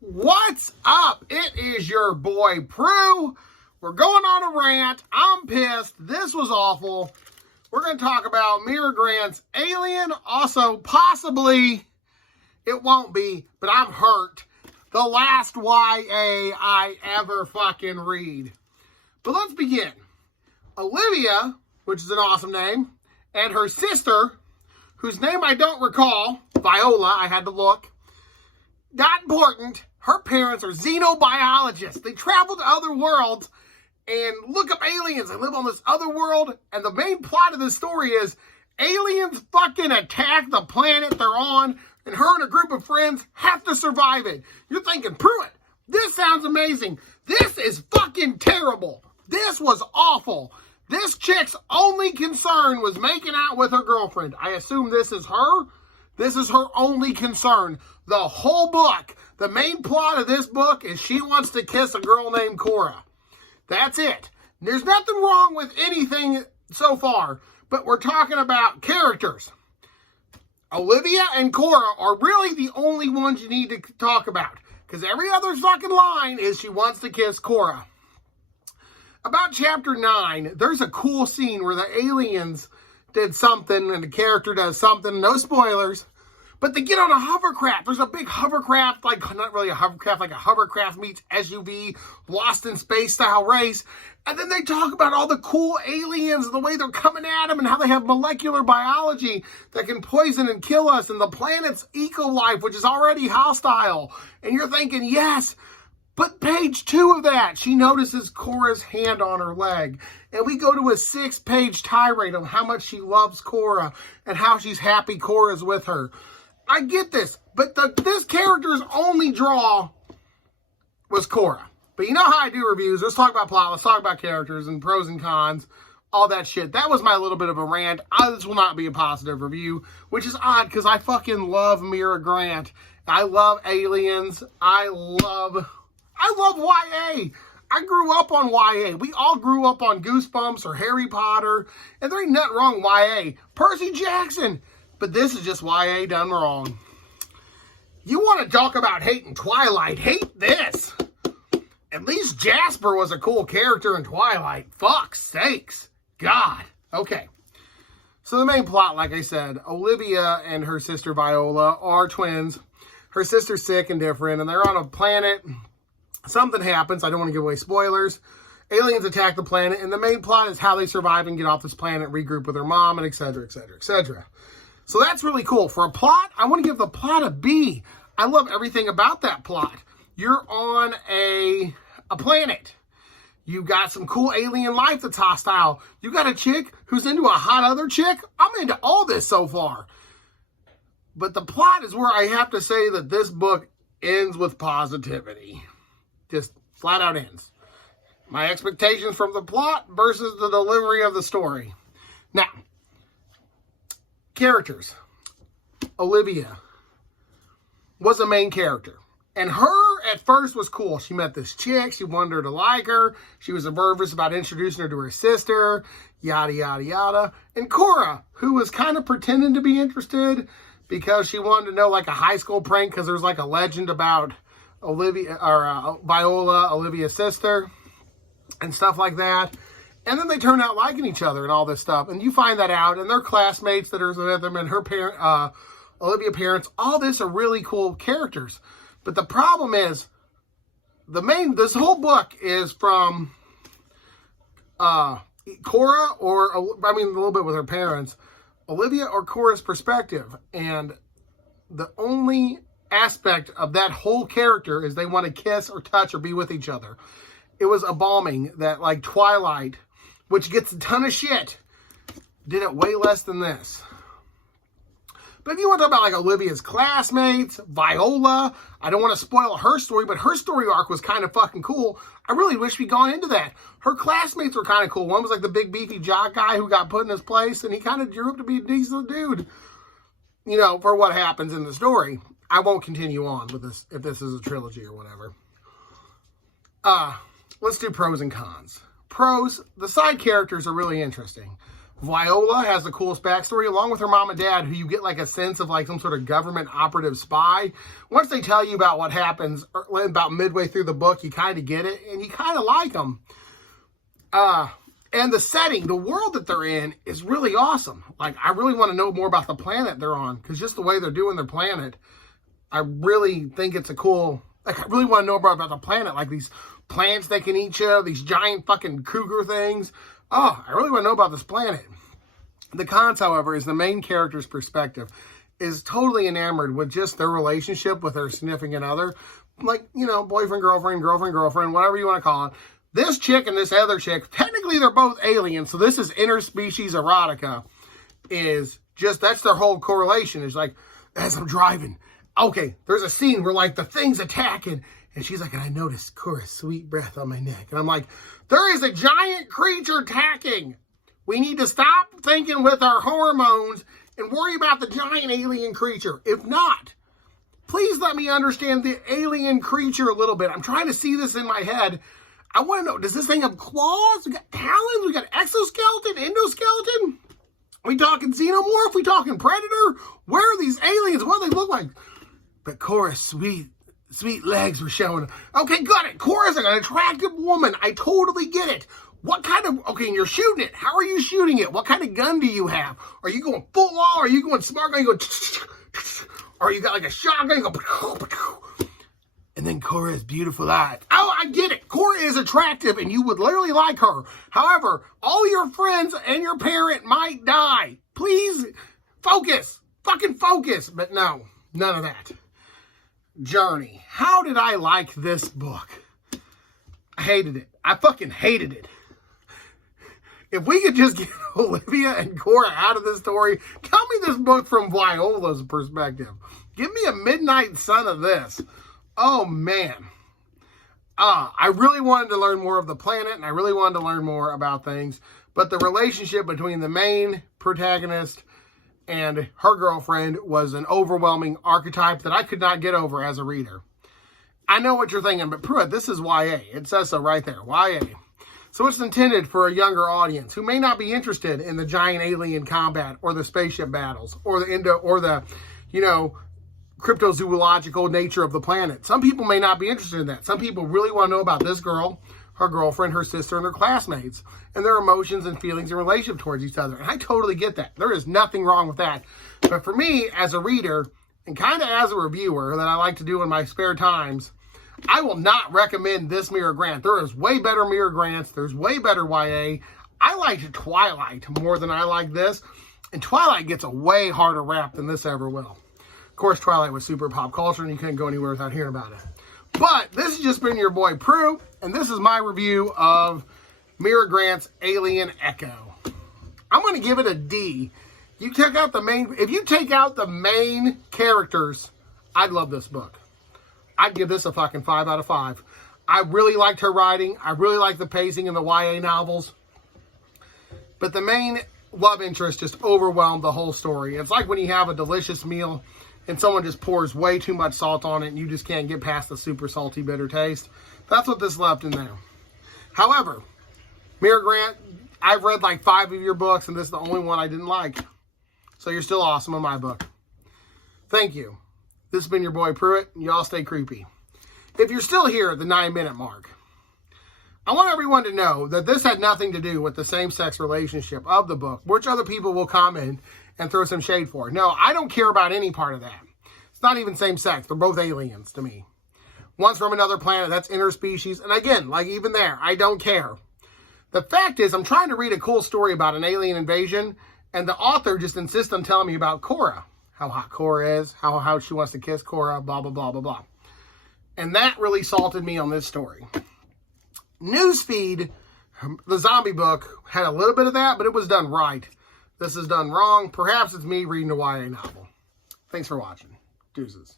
What's up? It is your boy Prue. We're going on a rant. I'm pissed. This was awful. We're going to talk about Mira Grant's Alien. Also, possibly, it won't be, but I'm hurt. The last YA I ever fucking read. But let's begin. Olivia, which is an awesome name, and her sister, whose name I don't recall, Viola, I had to look. Not important. Her parents are xenobiologists. They travel to other worlds and look up aliens. They live on this other world. And the main plot of the story is aliens fucking attack the planet they're on. And her and a group of friends have to survive it. You're thinking, Pruitt, this sounds amazing. This is fucking terrible. This was awful. This chick's only concern was making out with her girlfriend. I assume this is her. This is her only concern. The whole book, the main plot of this book is she wants to kiss a girl named Cora. That's it. There's nothing wrong with anything so far, but we're talking about characters. Olivia and Cora are really the only ones you need to talk about, because every other fucking line is she wants to kiss Cora. About chapter 9, there's a cool scene where the aliens did something and the character does something. No spoilers. But they get on a hovercraft. There's a big hovercraft, like not really a hovercraft, like a hovercraft meets SUV, Lost in Space style race. And then they talk about all the cool aliens, the way they're coming at them, and how they have molecular biology that can poison and kill us, and the planet's eco-life, which is already hostile. And you're thinking, yes. But page 2 of that, she notices Cora's hand on her leg. And we go to a 6-page tirade of how much she loves Cora and how she's happy Cora's with her. I get this, but this character's only draw was Cora. But you know how I do reviews. Let's talk about plot. Let's talk about characters and pros and cons. All that shit. That was my little bit of a rant. This will not be a positive review, which is odd because I fucking love Mira Grant. I love aliens. I love YA. I grew up on YA. We all grew up on Goosebumps or Harry Potter. And there ain't nothing wrong with YA. Percy Jackson. But this is just YA done wrong. You want to talk about hating Twilight? Hate this. At least Jasper was a cool character in Twilight. Fuck's sakes. God. Okay. So the main plot, like I said, Olivia and her sister Viola are twins. Her sister's sick and different, and they're on a planet. Something happens. I don't want to give away spoilers. Aliens attack the planet, and the main plot is how they survive and get off this planet, regroup with their mom, and etc., etc., etc. So that's really cool. For a plot, I want to give the plot a B. I love everything about that plot. You're on a planet. You got some cool alien life that's hostile. You got a chick who's into a hot other chick. I'm into all this so far. But the plot is where I have to say that this book ends with positivity. Just flat out ends. My expectations from the plot versus the delivery of the story. Now, characters. Olivia was a main character. And her, at first, was cool. She met this chick. She wanted her to like her. She was nervous about introducing her to her sister. Yada, yada, yada. And Cora, who was kind of pretending to be interested because she wanted to know, like, a high school prank because there's, like, a legend about Olivia, or Viola, Olivia's sister, and stuff like that. And then they turn out liking each other and all this stuff. And you find that out. And they're classmates that are with them. And her parent, Olivia parents. All this are really cool characters. But the problem is, this whole book is from Cora, or, I mean, a little bit with her parents, Olivia or Cora's perspective. And the only aspect of that whole character is they want to kiss or touch or be with each other. It was embalming that, like Twilight, which gets a ton of shit, did it way less than this. But if you want to talk about, like, Olivia's classmates, Viola, I don't want to spoil her story, but her story arc was kind of fucking cool. I really wish we'd gone into that. Her classmates were kind of cool. One was, like, the big beefy jock guy who got put in his place, and he kind of grew up to be a decent dude, you know, for what happens in the story. I won't continue on with this, if this is a trilogy or whatever. Let's do pros and cons. Pros, the side characters are really interesting. Viola has the coolest backstory, along with her mom and dad, who you get like a sense of like some sort of government operative spy. Once they tell you about what happens about midway through the book, you kind of get it, and you kind of like them. And the setting, the world that they're in is really awesome. Like, I really want to know more about the planet they're on, because just the way they're doing their planet, I really think it's a cool, like, I really want to know more about the planet, like these plants they can eat you, these giant fucking cougar things. Oh, I really want to know about this planet. The cons, however, is the main character's perspective is totally enamored with just their relationship with their significant other. Like, you know, boyfriend, girlfriend, whatever you want to call it. This chick and this other chick, technically they're both aliens, so this is interspecies erotica. Is just, that's their whole correlation. Is like, as I'm driving, okay, there's a scene where like the thing's attacking, and she's like, and I noticed Cora's sweet breath on my neck. And I'm like, there is a giant creature attacking. We need to stop thinking with our hormones and worry about the giant alien creature. If not, please let me understand the alien creature a little bit. I'm trying to see this in my head. I want to know, does this thing have claws? We got talons? We got exoskeleton, endoskeleton? Are we talking xenomorph? Are we talking predator? Where are these aliens? What do they look like? But Cora's sweet legs were showing. Okay, got it. Cora's an attractive woman. I totally get it. What kind of, okay, and you're shooting it. How are you shooting it? What kind of gun do you have? Are you going full wall? Are you going smart? Are you going, or you got like a shotgun? You go, and then Cora has beautiful eyes. Oh, I get it. Cora is attractive and you would literally like her. However, all your friends and your parent might die. Please focus. Fucking focus. But no, none of that. Journey. How did I like this book? I hated it. I fucking hated it. If we could just get Olivia and Cora out of this story, tell me this book from Viola's perspective. Give me a Midnight Sun of this. Oh, man. I really wanted to learn more of the planet, and I really wanted to learn more about things. But the relationship between the main protagonist and her girlfriend was an overwhelming archetype that I could not get over as a reader. I know what you're thinking, but Pruitt, this is YA. It says so right there, YA. So it's intended for a younger audience who may not be interested in the giant alien combat or the spaceship battles or the cryptozoological nature of the planet. Some people may not be interested in that. Some people really want to know about this girl, her girlfriend, her sister, and her classmates, and their emotions and feelings and relationship towards each other. And I totally get that. There is nothing wrong with that. But for me, as a reader, and kind of as a reviewer that I like to do in my spare times, I will not recommend this Mira Grant. There is way better Mira Grants. There's way better YA. I liked Twilight more than I like this. And Twilight gets a way harder rap than this ever will. Of course, Twilight was super pop culture, and you couldn't go anywhere without hearing about it. But this has just been your boy Prue, and this is my review of Mira Grant's Alien Echo. I'm going to give it a D. If you take out the main characters, I'd love this book. I'd give this a fucking 5 out of 5. I really liked her writing. I really liked the pacing in the YA novels. But the main love interest just overwhelmed the whole story. It's like when you have a delicious meal and someone just pours way too much salt on it and you just can't get past the super salty, bitter taste. That's what this left in there. However, Mira Grant, I've read like 5 of your books, and this is the only one I didn't like. So you're still awesome in my book. Thank you. This has been your boy Pruitt, and y'all stay creepy. If you're still here at the 9-minute mark, I want everyone to know that this had nothing to do with the same-sex relationship of the book, which other people will comment and throw some shade for. No, I don't care about any part of that. It's not even same-sex. They're both aliens to me. One's from another planet. That's interspecies. And again, like even there, I don't care. The fact is, I'm trying to read a cool story about an alien invasion, and the author just insists on telling me about Cora. How hot Cora is, how she wants to kiss Cora, blah, blah, blah, blah, blah. And that really salted me on this story. Newsfeed, the zombie book, had a little bit of that, but it was done right. This is done wrong. Perhaps it's me reading a YA novel. Thanks for watching. Deuces.